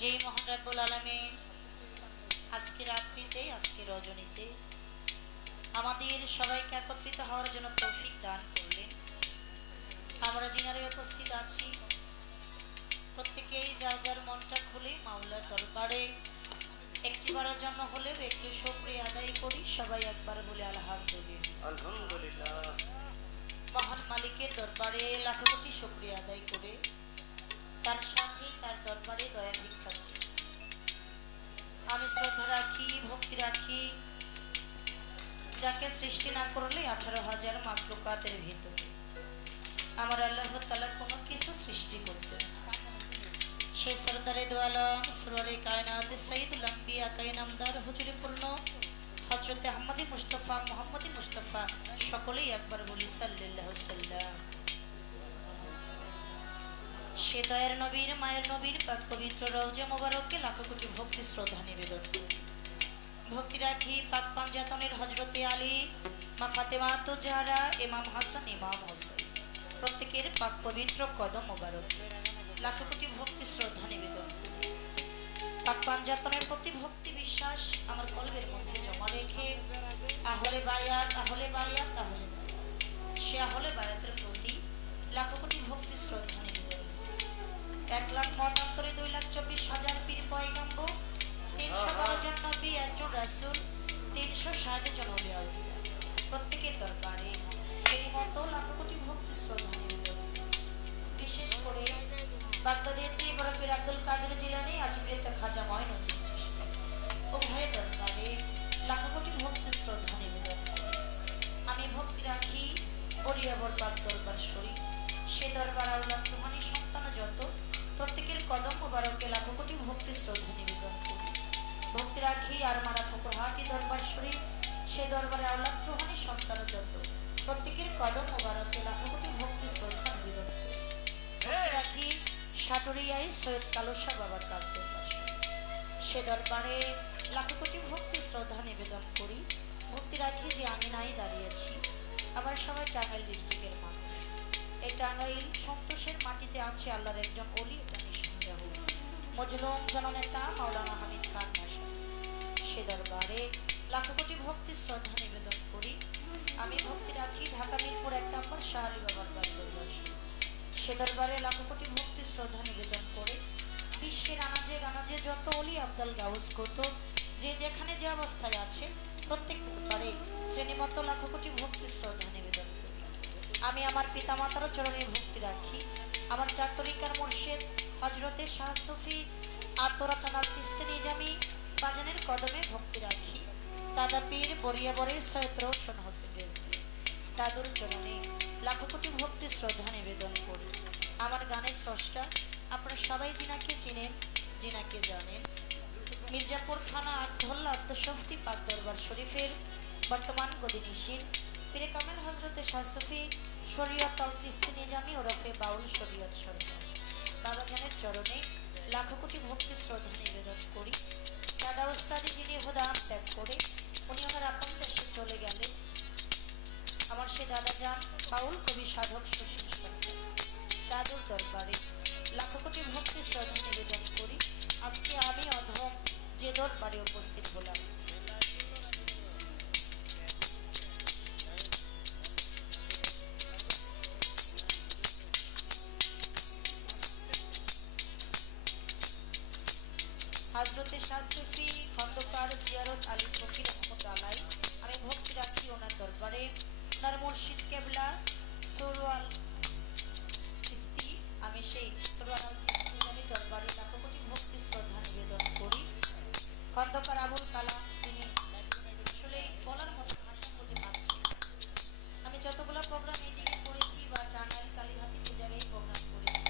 যেই মহান রব্বুল আলামিন আজকে রাত্রিতে আজকে রজনীতে আমাদের সবাইকে একত্রিত হওয়ার জন্য তৌফিক দান করলেন। আমরা যিনারে উপস্থিত আছি প্রত্যেকেই যার যার মনটা খুলে মাওলার দরবারে একটিবারের জন্য হলেও একটু শুকরিয়া আদায় করি। সবাই একবার বলে আলহামদুলিল্লাহ। আলহামদুলিল্লাহ। মহান মালিকের দরবারে লাখো কোটি শুকরিয়া আদায় করে তার সাথে তার দরবারে দয়া ভিক্ষা চাই। আমি শ্রদ্ধা রাখি, ভক্তি রাখি যাকে সৃষ্টি না করলে 18,000 মাখলুকাতের ভিতরে আমার আল্লাহ তাআলা কোনো কিছু সৃষ্টি করতেন না। সেই সরদারে দো আলম সুররে কায়নাত সাইয়্যিদুল আম্বিয়া কায়নামদার হুজুরে পূর্ণ হযরতে আহমদী মুস্তাফা মুহাম্মদী মুস্তাফা সকলেই একবার বলি সাল্লাল্লাহু সাল্লাম। সে দয়ার নবীর মায়ের নবীর পাক পবিত্র রওজা মোবারককে লাখো কোটি ভক্তি শ্রদ্ধা নিবেদন করি। ভক্তি রাখি পাক পাঞ্জাতনের হযরতে আলী মা ফাতেমা তো জাহরা ইমাম হাসান ইমাম হোসেন প্রত্যেকের পাক পবিত্র কদম মোবারক লাখো কোটি ভক্তি শ্রদ্ধা নিবেদন করি। পাক পাঞ্জাতনের প্রতি ভক্তি বিশ্বাস আমার কলবের মধ্যে জমা রেখে আহলে বায়াত আহলে বায়াত আহলে বায়াত সে আহলে বায়াতের প্রতি লাখো কোটি ভক্তি শ্রদ্ধা নিবেদন। 1,49,2,24,000 পীর পয়গম্বর, 312 জন নবী, একজন রাসূল, 360 জন আউলিয়া প্রত্যেকের দরবারে সেই মতো লাখো কোটি ভক্তি শ্রদ্ধা নিবেদন। বিশেষ করে বাগদাদেতে বড় পীর আব্দুল কাদের জিলানী, আজমিরেতে খাজা মঈনুদ্দিন চিশতি উভয়ের দরবারে লাখো কোটি ভক্তি শ্রদ্ধা নিবেদন। আমি ভক্তি রাখি ওরিয়াবর পাক দরবার শরীফ, সে দরবার আল্লাহ রুহানি সন্তান যত প্রত্যেকের কদম মোবারকে লাখো কোটি ভক্তি শ্রদ্ধা নিবেদন করি। ভক্তি রাখি আর মারা ফকরহাটি দরবার শরীফ, সে দরবারে আল্লাহ রুহানি সন্তান যত প্রত্যেকের কদম মোবারকে লাখো কোটি ভক্তি শ্রদ্ধা নিবেদন করি। ভক্তি রাখি সাটুরিয়ায় সৈয়দ কালুসা বাবার পাক দরবার শরীফ, সে দরবারে লাখো কোটি ভক্তি শ্রদ্ধা নিবেদন করি। ভক্তি রাখি যে আমি নাই দাঁড়িয়েছি আমার সবাই টাঙ্গাইল ডিস্ট্রিক্টের মানুষ। এই টাঙ্গাইল সন্তোষের মাটিতে আছে আল্লাহর একজন অলি, এটা নিঃসন্দেহ মজলুম জননেতা মাওলানা হামিদ খান মাসা, সে দরবারে লাখো কোটি ভক্তি শ্রদ্ধা নিবেদন করি। আমি ভক্তি রাখি ঢাকা মিরপুর 1 নম্বর শাহ আলী বাবার পাক দরবার শরীফ, সে দরবারে লাখো কোটি ভক্তি শ্রদ্ধা নিবেদন করে বিশ্বের আনাজে গানাজে যত অলি আব্দাল গাউস কত যে যেখানে যে অবস্থায় আছে প্রত্যেক দরবারে শ্রেণীমতো লাখো কোটি ভক্তি শ্রদ্ধা নিবেদন করি। আমি আমার পিতামাতার চরণে ভক্তি রাখি। আমার 4 তরিকার মুর্শিদ হযরতে শাহ সুফি আতরা চানাল চিশতি নিজামী বাজানের কদমে ভক্তি রাখি। দাদা পীর বরিয়াবরের সৈয়দ রওশন হোসেন রেজভী দাদুর চরণে লাখো কোটি ভক্তি শ্রদ্ধা নিবেদন করি। আমার গানের স্রষ্টা আপনারা সবাই যিনাকে চিনেন যিনাকে জানেন, মির্জাপুর থানা আব্দুল্লাহ আব্দুশফতি পাক দরবার শরীফের বর্তমান গদিনিশীন পীরে কামেল হযরতে শাহ সুফি শরীয়ত আল চিশতি নিজামী ওরফে বাউল শরীয়ত সরকার বাবাজানের চরণে লাখো কোটি ভক্তি শ্রদ্ধা নিবেদন করি। দাদা ওস্তাদি যিনি হুদাম ত্যাগ করে উনি আমার আপন দেশে চলে গেলেন, আমার সে দাদা যান বাউল কবি সাধক সুশীল সরকার দাদুর দরবারে লাখো কোটি ভক্তি শ্রদ্ধা নিবেদন করি। আজকে আমি অধম যে দরবারে উপস্থিত হলাম, হযরতে শাহ সুফি খন্দকার জিয়ারত আলী ফকির রহমতুল্লাহ আলাইহি, আমি ভক্তি রাখি ওনার দরবারে। ওনার মুর্শিদ কেবলা সুরওয়াল চিশতি, আমি সেই সুরওয়াল চিশতি নিজামী দরবারে লাখো কোটি ভক্তি শ্রদ্ধা নিবেদন করি। খন্দকার আবুল কালাম, তিনি আসলে বলার মতো ভাষা খুঁজে পাচ্ছি না। আমি যতগুলো প্রোগ্রাম এইদিকে করেছি বা টাঙ্গাইল কালীহাতি যে জায়গায় প্রোগ্রাম করেছি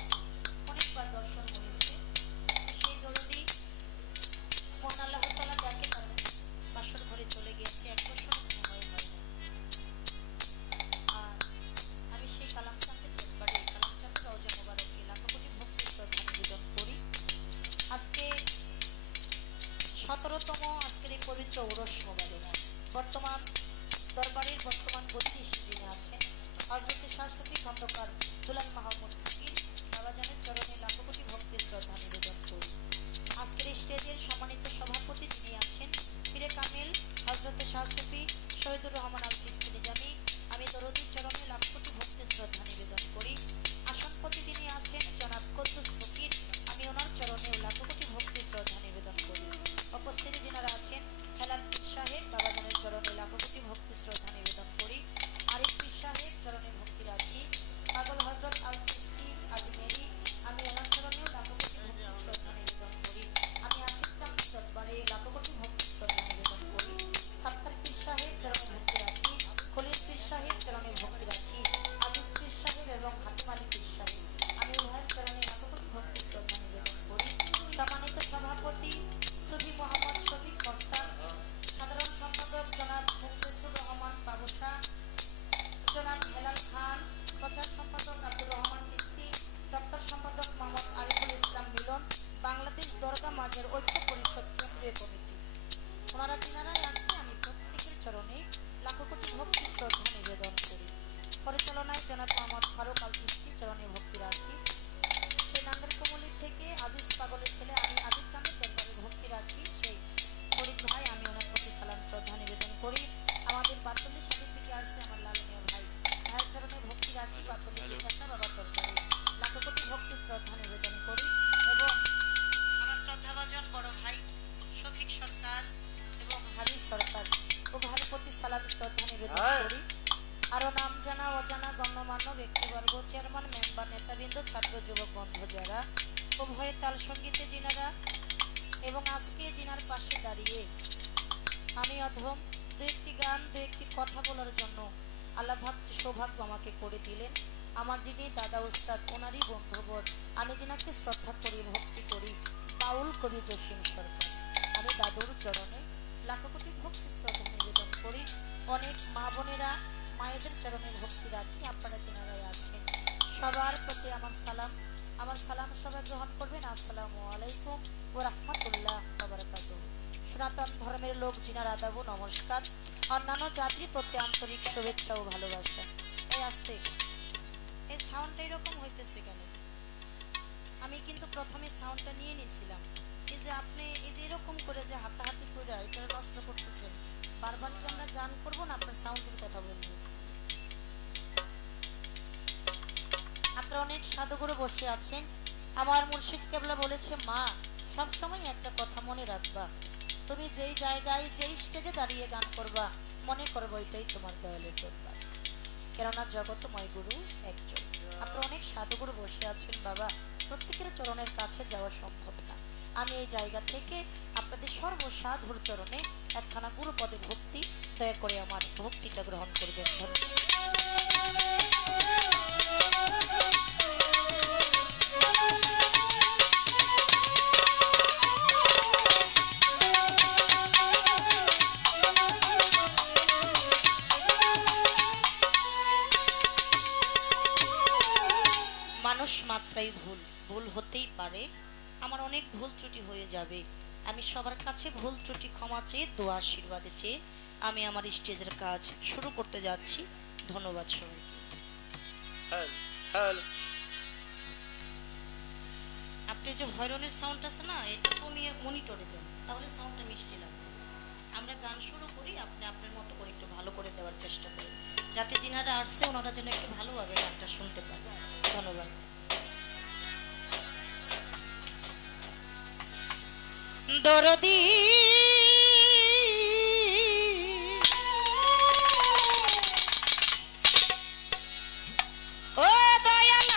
অনেকবার দর্শন হয়েছে। সেই দরদি মহান আল্লাহ তাআলা যাকে তার বাসর ঘরে চলে গিয়েছে 1 বছর হয় না। আর আমি সেই কালামচাঁদের দরবারে কালামচাঁদের রওজা মোবারকে লাখো কোটি ভক্তি শ্রদ্ধা নিবেদন করি। আজকে 17তম আজকের এই পবিত্র উরস মোবারক বর্তমান দরবারের বর্তমান গদিনিশীন যিনি আছেন হযরতে শাহ সুফি খন্দকার দুলাল মাহমুদ ফকির বাবাজানের চরণে লাখো কোটি ভক্তি শ্রদ্ধা নিবেদন করি। তাল সঙ্গীতে যিনারা এবং আজকে যিনার পাশে দাঁড়িয়ে আমি অধম দু একটি গান দু একটি কথা বলার জন্য আল্লাহ ভাবছে সৌভাগ্য আমাকে করে দিলেন। আমার যিনি দাদা উস্তাদ ওনারই বন্ধুবর, আমি যিনাকে শ্রদ্ধা করি ভক্তি করি, বাউল কবি জসিম সরকার। আমি দাদুর চরণে লাখো কোটি ভক্তি শ্রদ্ধা নিবেদন করি। অনেক মা বোনেরা মায়েদের চরণে ভক্তি রাখি। আপনারা যেনারাই আছেন সবার প্রতি আমার সালাম সবাই গ্রহণ করবেন। আসসালামু আলাইকুম ওয়া রাহমাতুল্লাহ ওয়া বারাকাতুহু। সনাতন ধর্মের লোক যিনারা আদাব নমস্কার, অন্যান্য জাতির প্রতি আন্তরিক শুভেচ্ছা ও ভালোবাসা। এই আসতে এই সাউন্ডটা এরকম হইতেছে কেন? আমি কিন্তু প্রথমে সাউন্ডটা নিয়ে নিয়েছিলাম। এই যে আপনি এই যে এরকম করে যে হাতাহাতি করে এটা নষ্ট করতেছেন, বারবার কি আমরা গান করবো না আপনার সাউন্ডের কথা বলবো? আপনারা অনেক সাধুগুরু বসে আছেন। আমার মুর্শিদ কেবলা বলেছে, মা সবসময় একটা কথা মনে রাখবা, তুমি যেই জায়গায় যেই স্টেজে দাঁড়িয়ে গান করবা মনে করবো এটাই তোমার দয়ালের দরবার, কেননা জগতময় গুরু একজন। আপনারা অনেক সাধুগুরু বসে আছেন বাবা, প্রত্যেকের চরণের কাছে যাওয়া সম্ভব না। আমি এই জায়গা থেকে আপনাদের সর্বসাধুর চরণে একখানা গুরুপদে ভক্তি, দয়া করে আমার ভক্তিটা গ্রহণ করবেন। মানুষ মাত্রাই ভুল, ভুল হতেই পারে, আমার অনেক ভুল ত্রুটি হয়ে যাবে। আমি সবার কাছে ভুল ত্রুটি ক্ষমা চেয়ে দোয়া আশীর্বাদে চেয়ে আমি আমার স্টেজের কাজ শুরু করতে যাচ্ছি। ধন্যবাদ সবাইকে। আপনি যে হয়রনের সাউন্ড আছে না, এটা কমিয়ে মনিটরে দেন, তাহলে সাউন্ডটা মিষ্টি লাগবে। আমরা গান শুরু করি, আপনি আপনার মতো করে একটু ভালো করে দেওয়ার চেষ্টা করেন, যাতে যিনারা আসছে ওনারা যেন একটু ভালোভাবে গানটা শুনতে পারে। ধন্যবাদ। দরদি ও দয়াল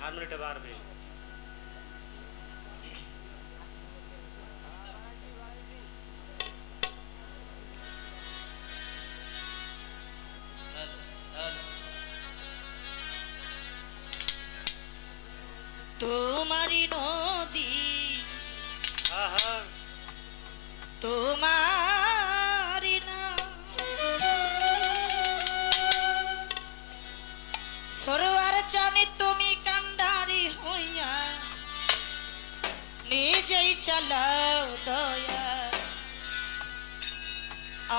হারমোনিয়ামটা বাড়বে। তোমারি নদী তোমারি না সরোয়ার জানি তুমি কান্ডারি হইয়া নিজেই চালাও দয়া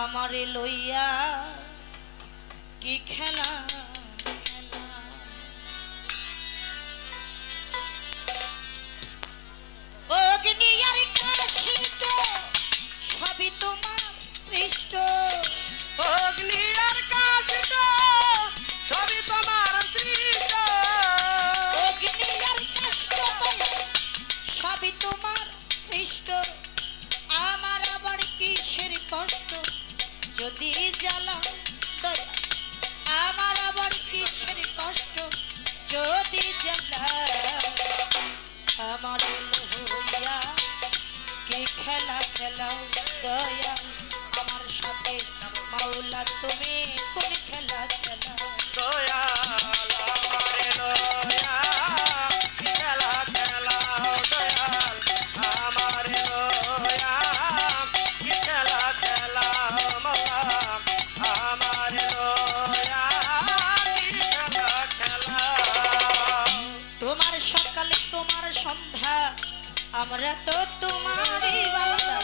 আমারে লইয়া কি খেলা সবই তোমার সৃষ্ট অগ্নি আর কাশিত সবই তোমার সৃষ্ট অগ্নি আর কষ্ট সবই সবই তোমার সৃষ্ট, আমার আবার কিসের কষ্ট, যদি জ্বালা দয়া আমার আবার কিসের কষ্ট, যদি জ্বালা আমার হইয়া কি খেলা খেলাও দয়া আমার সাথে মাওলা তুমি কোন খেলা খেলা দয়াল আমারে লয়া কি খেলা খেলাও দয়াল আমারে লয়া কি খেলা খেলাও মাওলা আমারে লয়া কি খেলা খেলাও। তোমার সকাল তোমার সন্ধ্যা আমরা তো তোমারই বান্দা,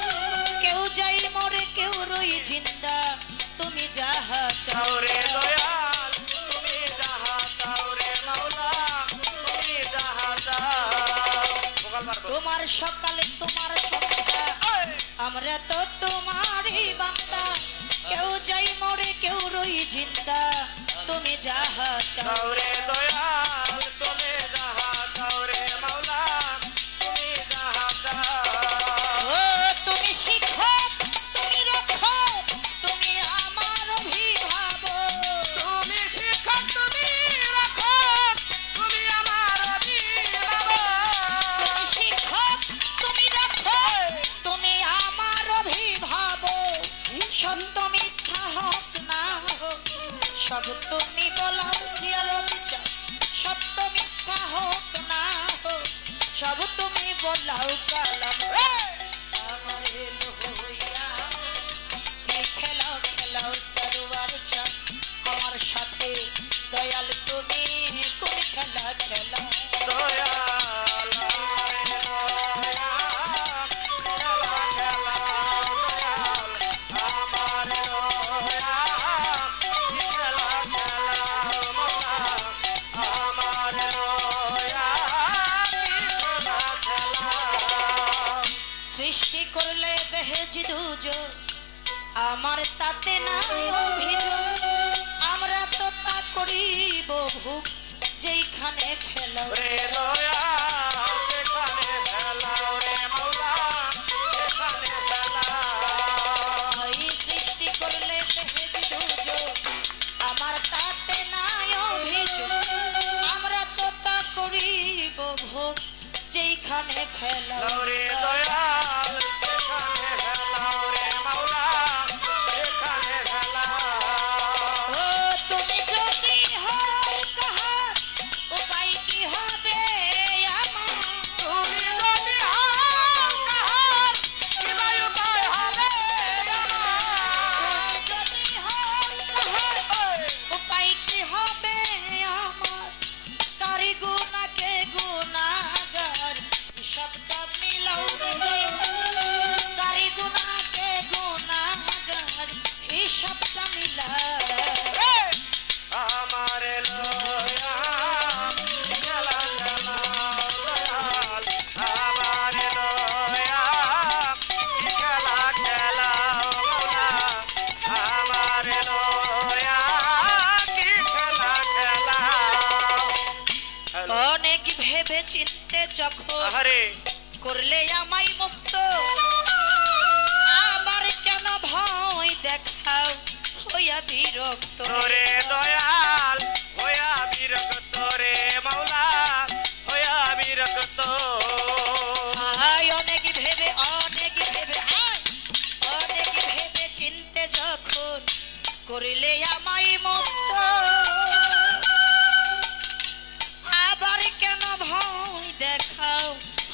কেউ যাই মরে কেউ রই জিন্দা, তুমি যাহা চাও চাওরে দয়াল তুমি যাহা চাওরে মাওলা তুমি যাহা চাও। ভোকাল পারবো। তোমার সকালে তোমার সন্ধ্যা আমরা তো তোমারই বান্দা, কেউ যাই মরে কেউ রই জিন্দা, তুমি যাহা চাও চাওরে দয়াল তুমি যাহা চাওরে মাওলা তুমি যাহা চাও। ও তুমি শিক্ষক তুমি রক্ষক তুমি আমার অভিভাবক, তুমি শিক্ষক তুমি রক্ষক তুমি আমার অভিভাবক। তুমি শিক্ষক তুমি রক্ষক তুমি আমার অভিভাবক, সত্য মিথ্যা হোক না হোক সব তুমি বলাও জিয়ার বিচার, সত্য মিথ্যা হোক না হোক সব তুমি বলাও কালাম আমার এলো হইয়া কি খেলাও খেলাও সারোয়ার চান আমার সাথে দয়াল তুমি কোন খেলা খেলা দয়াল আমারে লয়া খেলা খেলাও দয়াল আমারে লয়া কি খেলা খেলাও মাওলা আমারে লয়া কি খেলা খেলাও। সৃষ্টি করলে বেহেজ দুজন আমার তাতে নাই অভিযোগ, আমরা তো তা করিব ভোগ যেইখানে ফেলাও রে দয়াল যেখানে ফেলাও রে মাওলা যেখানে ফেলাও। এই সৃষ্টি করলে বেহেজ দুজন আমার তাতে নাই অভিযোগ, আমরা তো তা করিব ভোগ যেইখানে ফেলাও লাউরে দয়াল যেখানে ফেলাও রে মাওলা যেখানে ফেলাও। ও তুমি যদি হও কাহার উপায় কি হবে আমার, তুমি যদি হও কাহার কিবা উপায় হবে আমার। তুমি যদি হও কাহার উপায় কি হবে আমার, কারি গুনাকে গুনাহগার হিসাবটা মিলাও রে, কারি গুনাকে গুনাহগার হিসাবটা মিলাও আমারে লয়া খেলা খেলাও দয়াল আমারে লয়া কি খেলা খেলাও মাওলা আমারে লয়া কি খেলা খেলাও। অনেক ভেবে চিনতে যখন আহারে করলে আমায় মুক্ত, আবার কেন ভয় দেখাও হইয়া বিরক্ত তোরে দয়াল হইয়া বিরক্ত রে মাওলা হইয়া বিরক্ত। হায় অনেক ভেবে হায় অনেক ভেবে চিনতে যখন করলে আমায় মুক্ত, আবার কেন ভয় দেখাও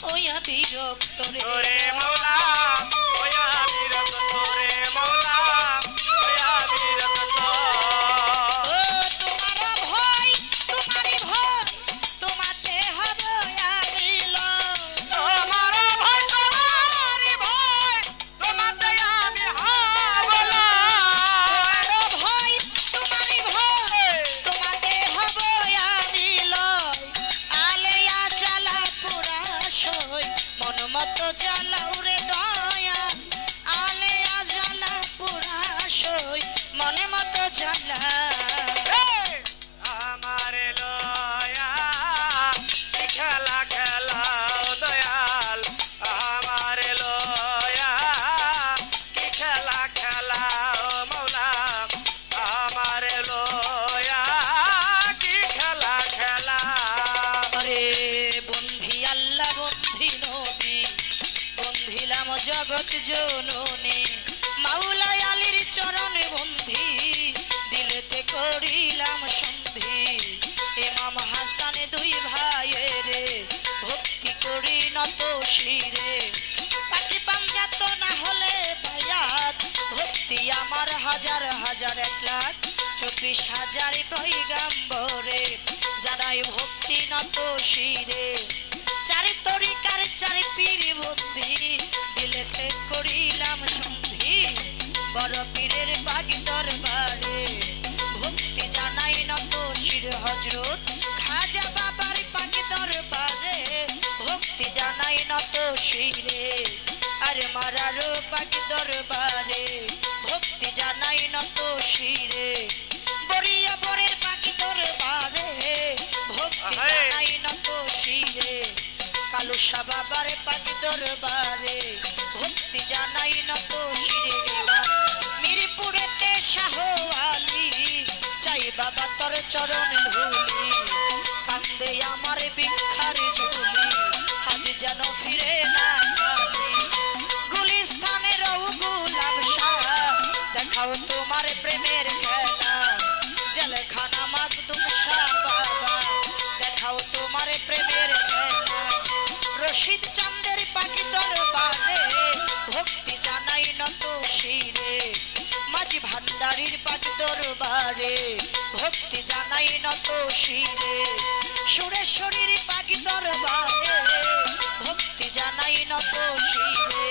হইয়া বিরক্ত তোরে মাওলা হইয়া বিরক্ত রে মাওলা হইয়া বিরক্ত। ও তোমার ভয় তোমারই ভয় তোমাতে হবে আবিল, তোমার ভয় তোমারই ভয় তোমাতে আমি হবলা। তোমার ভয় তোমারই ভয় তোমাতে হবে আবিল, আলেয়া জ্বালা পুরা সই মন মতো জ্বালাও রে দয়াল জগৎ জননী মাওলা আলীর চরণ বন্ধি দিলেতে করিলাম সন্ধি ইমাম হাসান দুই ভাইয়েরে ভক্তি করি নত শিরে পাখি পাঞ্জাত না হলে বায়াত ভক্তি আমার হাজার হাজার 1,24,000 পয়গাম্বরে জানাই ভক্তি নত শিরে চারি তরিকার চারি পীর বন্ধি দিলেতে করিলাম সন্ধি বড় পীরের বাগি দরবারে ভক্তি জানাই নত শির হযরত খাজা বাবার বাগি দরবারে ভক্তি জানাই নত শিরে আরে মারার বাগি দরবারে ভক্তি জানাই নত শিরে বরিয়া বরের বাগি দরবারে ভক্তি জানাই নত শিরে কালুসা বাবার বাগি দরবারে ভক্তি জানাই নত শিরে মিরপুরেতে শাহ আলী চাই বাবা তোর চরণ ধুলি কান্দে আমার ভিক্ষার ঝুলি হাত যেন ফিরে না খালি গুলিস্তানের গুলাব শাহ দেখাও তোমার প্রেমের খেলা জেলখানা মাকদুম শাহ বাবা দেখাও তোমার প্রেমের খেলা রশিদ চাঁদের পাখি দরবারে ভক্তি জানাই নত শিরে মাঝি ভান্ডারীর পাখি দরবারে ভক্তি জানাই নত শিরে সুরেশ্বরীর পাখি দরবারে ভক্তি জানাই নত শিরে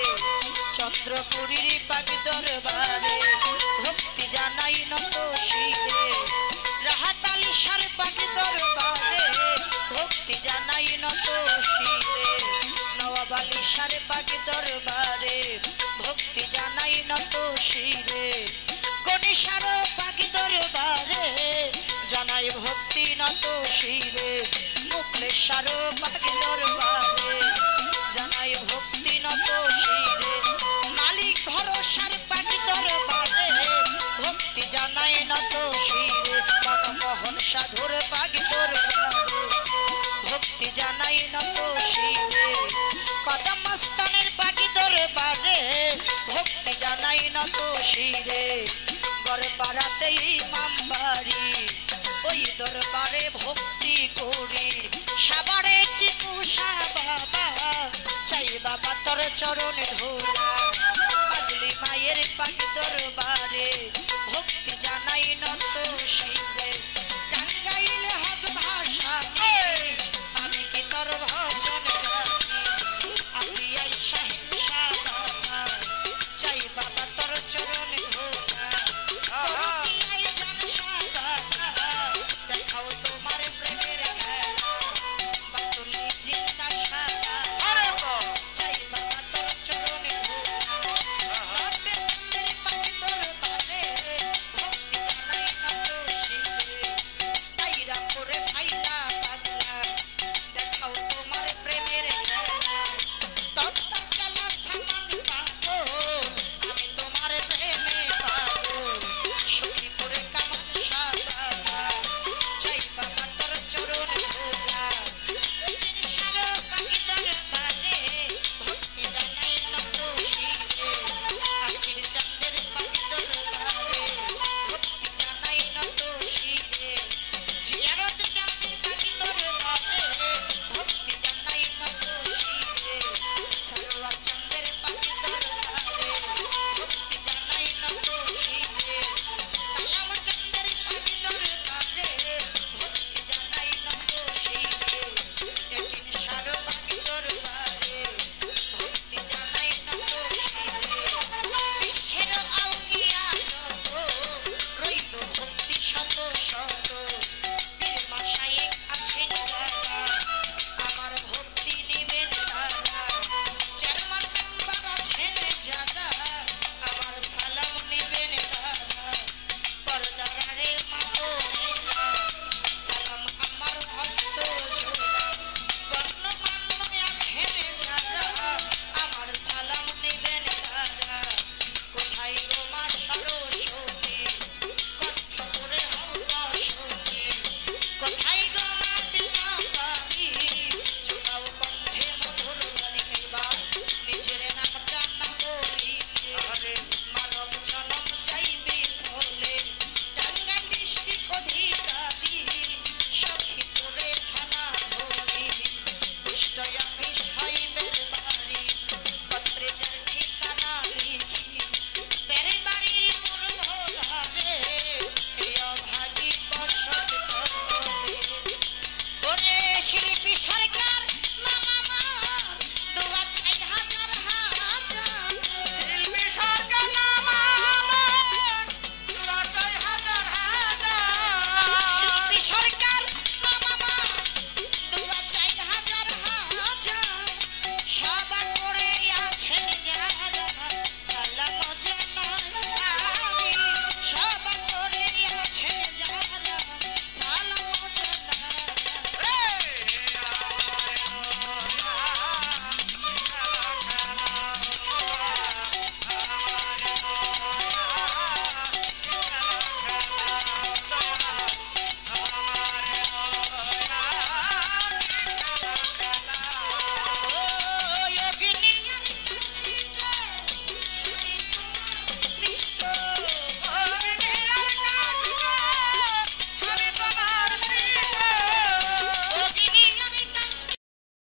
চন্দ্রপুরীর পাখি দরবারে ভক্তি জানাই নত শিরে রাহাত আলী শার পাখি দরবারে ভক্তি জানাই নত শিরে নওয়াব আলী শার পাখি দরবারে ভক্তি জানাই নত শিরে